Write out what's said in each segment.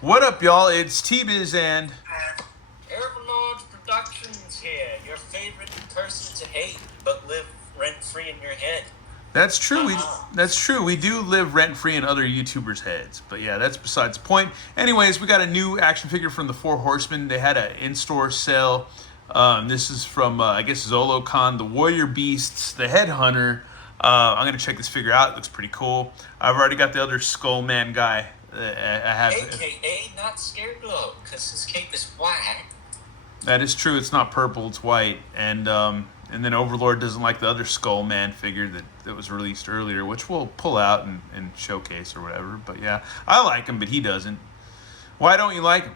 What up, y'all? It's T-Biz and Overlord Productions here, your favorite person to hate, but live rent-free in your head. that's true. We do live rent-free in other YouTubers' heads. But yeah, that's besides the point. Anyways, we got a new action figure from the Four Horsemen. They had an in-store sale. This is from, I guess, ZoloCon, the Warrior Beasts, the Headhunter. I'm going to check this figure out. It looks pretty cool. I've already got the other Skull Man guy. I have. AKA not scared low, because his cape is white. That is true. It's not purple. It's white. And then Overlord doesn't like the other Skull Man figure that was released earlier, which we'll pull out and showcase or whatever. But yeah, I like him, but he doesn't. Why don't you like him?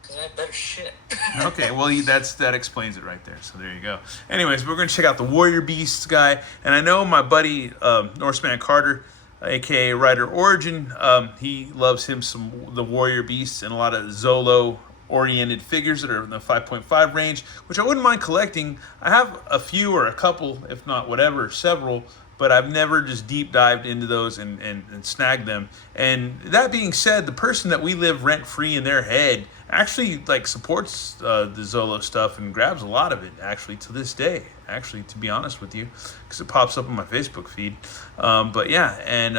Because I have better shit. Okay, well, that explains it right there. So there you go. Anyways, we're going to check out the Warrior Beasts guy. And I know my buddy, Norseman Carter, a.k.a. Rider Origin, he loves him the Warrior Beasts and a lot of Zolo-oriented figures that are in the 5.5 range, which I wouldn't mind collecting. I have a few or a couple, if not whatever, several, but I've never just deep dived into those and snagged them. And that being said, the person that we live rent-free in their head actually supports the Zolo stuff and grabs a lot of it actually to this day, actually, to be honest with you, because it pops up on my Facebook feed. But yeah, and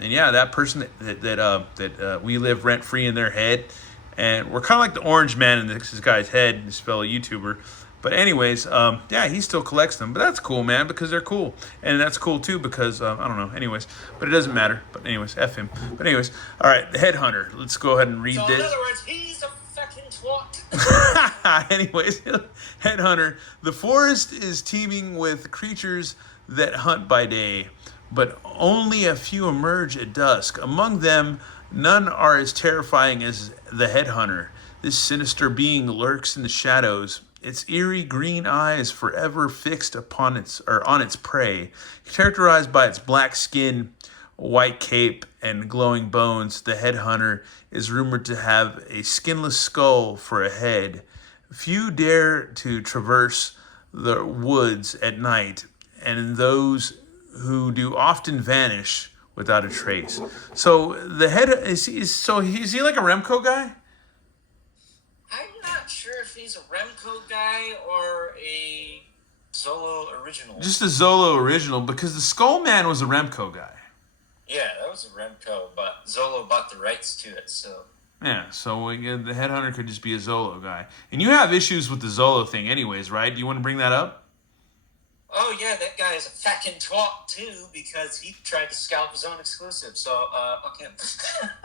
yeah, that person that we live rent-free in their head, and we're kind of like the orange man in this guy's head, this fellow YouTuber. But anyways, yeah, he still collects them. But that's cool, man, because they're cool. And that's cool, too, because, I don't know. Anyways, but it doesn't matter. But anyways, F him. But anyways, all right, the Headhunter. Let's go ahead and read So this. in other words, he's a fucking twat. Anyways, Headhunter. The forest is teeming with creatures that hunt by day, but only a few emerge at dusk. Among them, none are as terrifying as the Headhunter. This sinister being lurks in the shadows, its eerie green eyes forever fixed on its prey. Characterized by its black skin, white cape, and glowing bones, the Headhunter is rumored to have a skinless skull for a head. Few dare to traverse the woods at night, and those who do often vanish without a trace. So the head is he like a Remco guy? I'm not sure if he's a Remco guy or a Zolo original. Just a Zolo original, because the Skull Man was a Remco guy. Yeah, that was a Remco, but Zolo bought the rights to it, so... Yeah, so the Headhunter could just be a Zolo guy. And you have issues with the Zolo thing anyways, right? Do you want to bring that up? Oh, yeah, that guy is a fucking twat, too, because he tried to scalp his own exclusive, so, fuck him.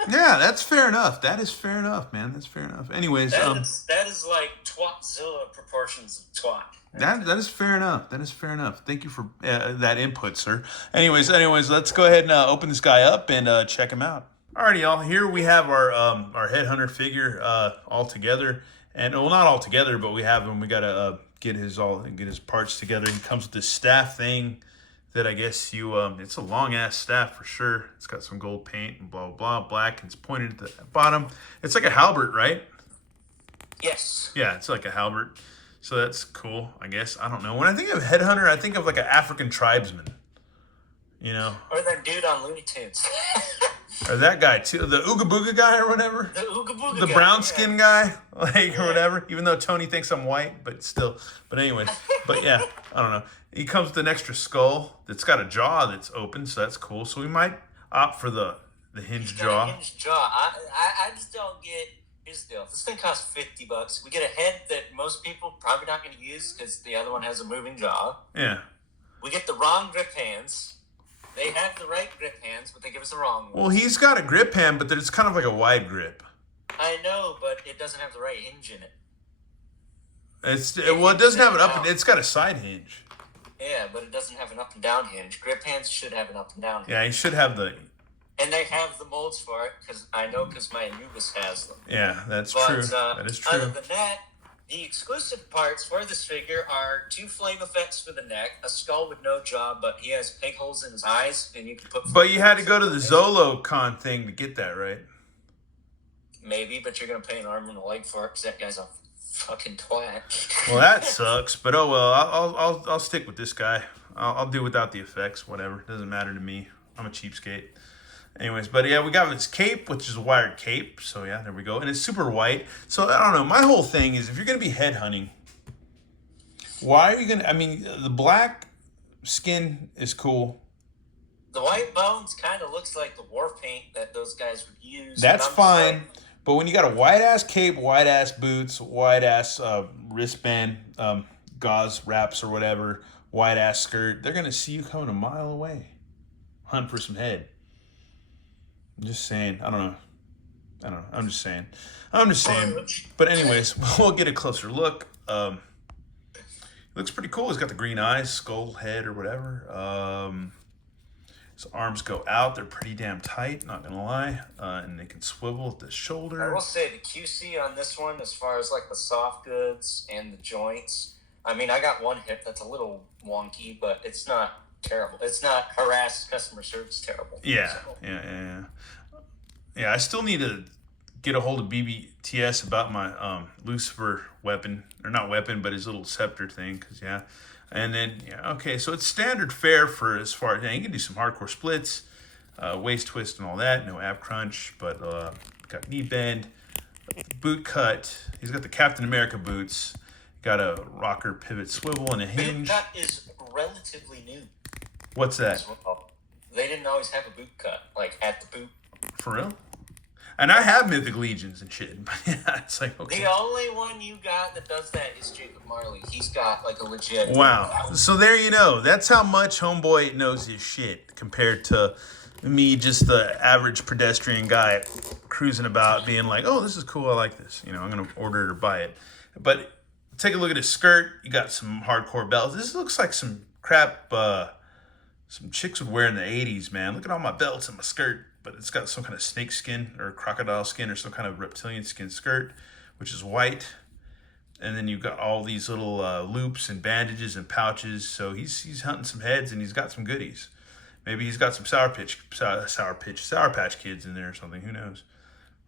Yeah, that's fair enough. That is fair enough, man. That's fair enough. Anyways, that is like Twatzilla proportions of twat. That is fair enough. That is fair enough. Thank you for that input, sir. Anyways, let's go ahead and open this guy up and check him out. Alrighty, y'all. Here we have our Headhunter figure all together, and well, not all together, but we have him. We gotta get his parts together. He comes with this staff thing that I guess it's a long ass staff for sure. It's got some gold paint and blah blah blah, black, and it's pointed at the bottom. It's like a halberd, right? Yes. Yeah, it's like a halberd. So that's cool, I guess. I don't know. When I think of Headhunter, I think of like an African tribesman. You know? Or that dude on Looney Tunes. Or that guy too, the Ooga Booga guy or whatever. The Ooga Booga guy. The brown skin guy, or whatever. Even though Tony thinks I'm white, but still. But anyway, but yeah, I don't know. He comes with an extra skull that's got a jaw that's open, so that's cool. So we might opt for the hinged jaw. Hinged jaw. I just don't get. Here's the deal. This thing costs $50. We get a head that most people probably not going to use because the other one has a moving jaw. Yeah. We get the wrong grip hands. They have the right grip hands, but they give us the wrong ones. Well, he's got a grip hand, but it's kind of like a wide grip. I know, but it doesn't have the right hinge in it. It doesn't have an up. It's got a side hinge. Yeah, but it doesn't have an up and down hinge. Grip hands should have an up and down hinge. Yeah, he should have the. And they have the molds for it, because my Anubis has them. Yeah, that's true. That is true. Other than that, the exclusive parts for this figure are 2 flame effects for the neck, a skull with no jaw, but he has pig holes in his eyes, and you can put... But you had to go to the ZoloCon thing to get that, right? Maybe, but you're going to pay an arm and a leg for it, because that guy's a fucking twat. Well, that sucks, but oh well, I'll stick with this guy. I'll do without the effects, whatever. Doesn't matter to me. I'm a cheapskate. Anyways, but yeah, we got his cape, which is a wired cape. So yeah, there we go. And it's super white. So I don't know. My whole thing is if you're going to be headhunting, why are you going to, I mean, the black skin is cool. The white bones kind of looks like the war paint that those guys would use. That's fine. But when you got a white ass cape, white ass boots, white ass wristband, gauze wraps or whatever, white ass skirt, they're going to see you coming a mile away. Hunt for some head. I'm just saying. I don't know. I'm just saying. But anyways, we'll get a closer look. Looks pretty cool. He's got the green eyes, skull head or whatever. His arms go out. They're pretty damn tight, not going to lie. And they can swivel at the shoulder. I will say the QC on this one, as far as like the soft goods and the joints, I mean, I got one hip that's a little wonky, but it's not terrible. It's not harassed customer service terrible. Yeah, so. Yeah, I still need to get a hold of BBTS about my Lucifer weapon, or not weapon, but his little scepter thing, because and then okay, so it's standard fare for as far as you can do some hardcore splits, waist twist and all that, no ab crunch, but got knee bend, boot cut. He's got the Captain America boots, got a rocker pivot swivel and a hinge. Boot cut is relatively new. What's that? They didn't always have a boot cut, like at the boot. For real? And I have Mythic Legions and shit, but yeah, it's like, okay. The only one you got that does that is Jacob Marley. He's got like a legit. Wow. So there you know. That's how much Homeboy knows his shit compared to me, just the average pedestrian guy cruising about being like, oh, this is cool. I like this. I'm going to order it or buy it. But take a look at his skirt. You got some hardcore belts. This looks like some crap some chicks would wear in the 80s, man. Look at all my belts and my skirt. But it's got some kind of snake skin or crocodile skin or some kind of reptilian skin skirt, which is white. And then you've got all these little loops and bandages and pouches. So he's hunting some heads and he's got some goodies. Maybe he's got some Sour Patch Kids in there or something. Who knows?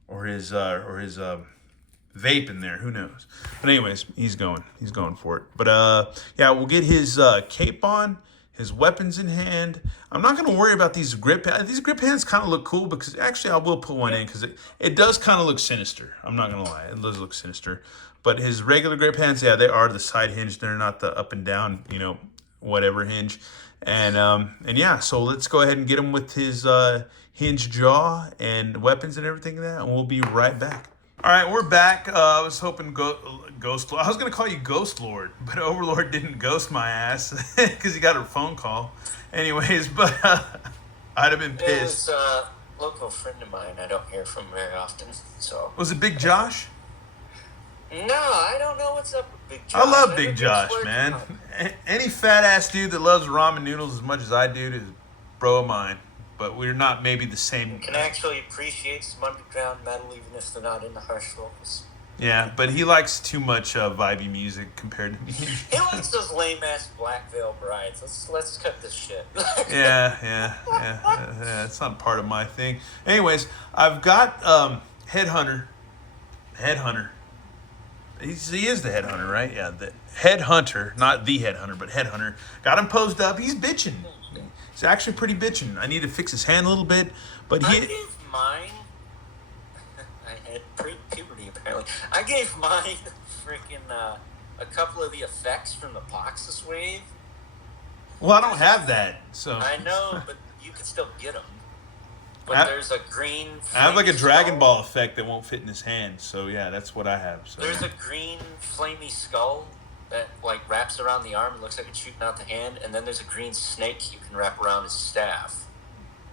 Or his vape in there. Who knows? But anyways, he's going for it. But we'll get his cape on. His weapons in hand. I'm not going to worry about these grip hands. These grip hands kind of look cool because actually I will put one in because it does kind of look sinister. I'm not going to lie. It does look sinister. But his regular grip hands, they are the side hinge. They're not the up and down, whatever hinge. And so let's go ahead and get him with his hinge jaw and weapons and everything like that. And we'll be right back. All right, we're back. I was hoping Ghost Lord. I was going to call you Ghost Lord, but Overlord didn't ghost my ass because he got a phone call. Anyways, but I'd have been pissed. It's a local friend of mine I don't hear from very often. So was it Big Josh? No, I don't know what's up with Big Josh. I love Big Josh, man. Any fat ass dude that loves ramen noodles as much as I do is bro of mine. But we're not maybe the same. You can actually appreciate some underground metal even if they're not in the harsh vocals. Yeah, but he likes too much vibey music compared to me. He likes those lame ass Black Veil Brides. Let's cut this shit. Yeah. It's not part of my thing. Anyways, I've got Headhunter. He is the Headhunter, right? Yeah, the Headhunter, not the Headhunter, but Headhunter. Got him posed up. He's bitching. He's actually pretty bitching. I need to fix his hand a little bit, but I gave mine. I had pre-puberty apparently. I gave mine freaking a couple of the effects from the Boxus wave. Well, I don't have that, so I know, but you can still get them. But there's a green. I have like a Dragon Ball effect that won't fit in his hand, so yeah, that's what I have. So there's a green flamey skull that like wraps around the arm and looks like it's shooting out the hand, and then there's a green snake you can wrap around his staff.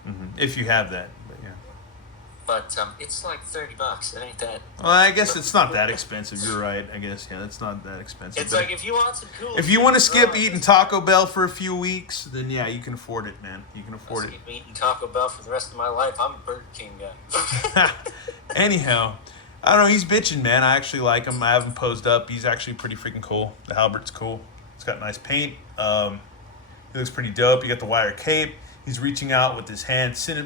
Mm-hmm. If you have that, but yeah. But it's like $30. It ain't that. Well, I guess it's not that expensive. You're right. I guess it's not that expensive. It's like if you want some cool. If you want to skip eating Taco Bell for a few weeks, then yeah, you can afford it, man. You can afford it. Skip eating Taco Bell for the rest of my life. I'm a Burger King guy. Anyhow. I don't know, he's bitching, man. I actually like him. I have him posed up. He's actually pretty freaking cool. The halbert's cool. It's got nice paint. He looks pretty dope. You got the wire cape. He's reaching out with his hand in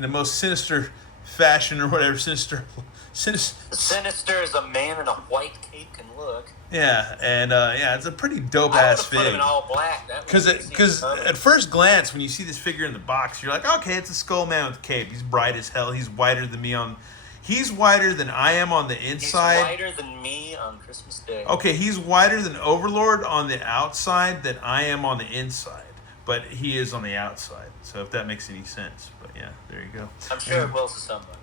the most sinister fashion or whatever, sinister Sinister as a man in a white cape can look. Yeah, and it's a pretty dope I ass would have put him fig. in all black. Because at first glance, when you see this figure in the box, you're like, okay, it's a skull man with a cape. He's bright as hell. He's whiter than me on. He's whiter than I am on the inside. He's whiter than me on Christmas Day. Okay, he's whiter than Overlord on the outside than I am on the inside, but he is on the outside. So if that makes any sense, but yeah, there you go. I'm sure it will to somebody.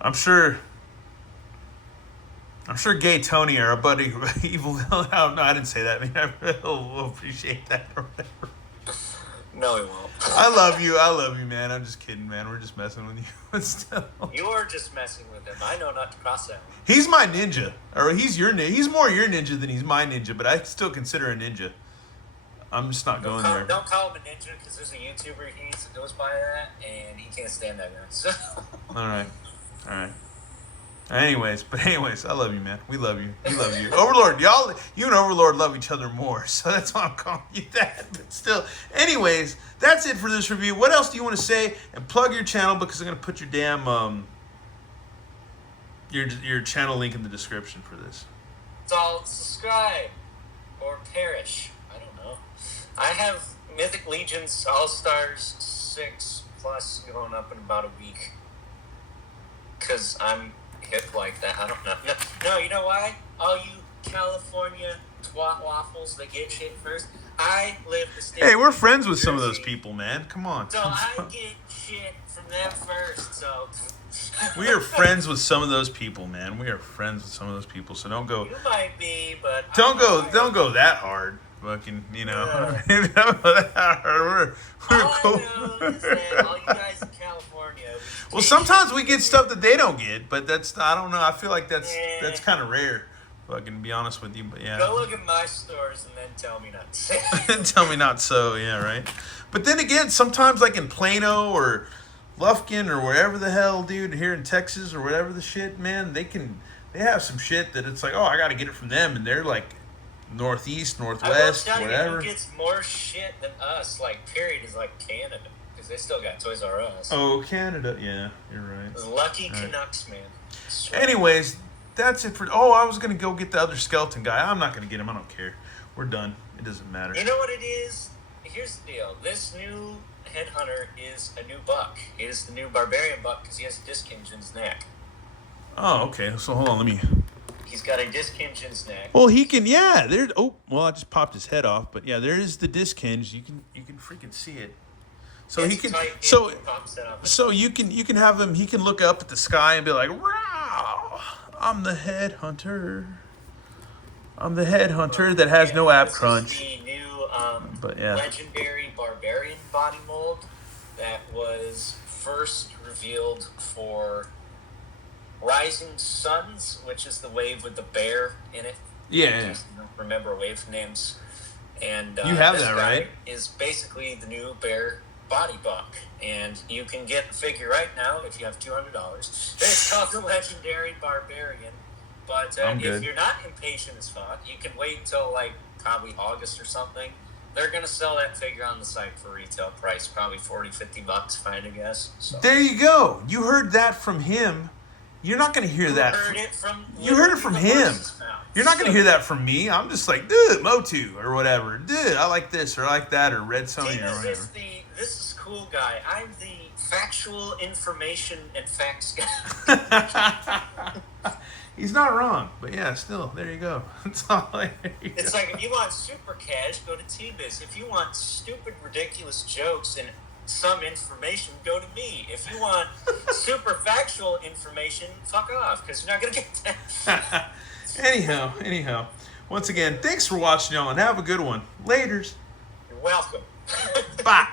I'm sure Gay Tony or our buddy Evil Villain. Oh, no, I didn't say that. I mean, will appreciate that or whatever. No, he won't. I love you, man. I'm just kidding, man. We're just messing with you. But still, You're just messing with him. I know not to cross that. he's my ninja, or he's your ninja. He's more your ninja than he's my ninja, but I still consider a ninja. I'm just not going there. Don't call him a ninja because there's a YouTuber that goes by that, and he can't stand that guy. So. All right. Anyways, I love you, man. We love you. We love you. Overlord, you and Overlord love each other more, so that's why I'm calling you that. But still, anyways, that's it for this review. What else do you want to say? And plug your channel because I'm gonna put your damn your channel link in the description for this. It's all subscribe or perish. I don't know. I have Mythic Legions All-Stars 6+ going up in about a week because I'm hip like that. I don't know. No, you know why? All you California twat waffles that get shit first. I live the state. Hey, we're friends with some of those people, man. Come on. So I get shit from them first. So we are friends with some of those people, man. We are friends with some of those people. So don't go. You might be, but Don't go that hard. Fucking, you know. We're all cool. I know is that all you guys in California. Well, sometimes we get stuff that they don't get, but I don't know. I feel like that's kind of rare. Fucking be honest with you, but yeah. Go look at my stores and then tell me not to. Tell me not so, yeah, right. But then again, sometimes like in Plano or Lufkin or wherever the hell, dude, here in Texas or whatever the shit, man, they have some shit that it's like, oh, I got to get it from them, and they're like northeast, northwest, whatever. Who gets more shit than us? Like, period, is like Canada. Because they still got Toys R Us. Oh, Canada. Yeah, you're right. Lucky Canucks, man. Anyways, that's it for... Oh, I was going to go get the other skeleton guy. I'm not going to get him. I don't care. We're done. It doesn't matter. You know what it is? Here's the deal. This new Headhunter is a new buck. He is the new barbarian buck because he has a disc hinge in his neck. Oh, okay. So hold on. Let me... He's got a disc hinge in his neck. Well, he can... Yeah. There. Oh, well, I just popped his head off. But yeah, there is the disc hinge. You can freaking see it. So it's he can... tight, So you can have him... He can look up at the sky and be like, "Wow, I'm the Headhunter. I'm the Headhunter that has no ab crunch." This is the new legendary barbarian body mold that was first revealed for Rising Suns, which is the wave with the bear in it. Yeah. Remember wave names. And you have this that, guy right? is basically the new bear body buck. And you can get the figure right now if you have $200. It's called the Legendary Barbarian. But if you're not impatient as fuck, you can wait until like probably August or something. They're going to sell that figure on the site for retail price, probably $40-$50 if I had to guess. So. There you go. You heard that from him. You're not going to hear that. You heard it from him. You're not going to hear that from me. I'm just like, dude, Motu or whatever. Dude, I like this or I like that or Red Sony or whatever. This is cool guy. I'm the factual information and facts guy. He's not wrong, but yeah, still, there you go. It's all like, it's like if you want super cash, go to T-Biz. If you want stupid, ridiculous jokes and some information, go to me. If you want super factual information, fuck off, because you're not going to get that. Anyhow. Once again, thanks for watching, y'all, and have a good one. Laters. You're welcome. Bye.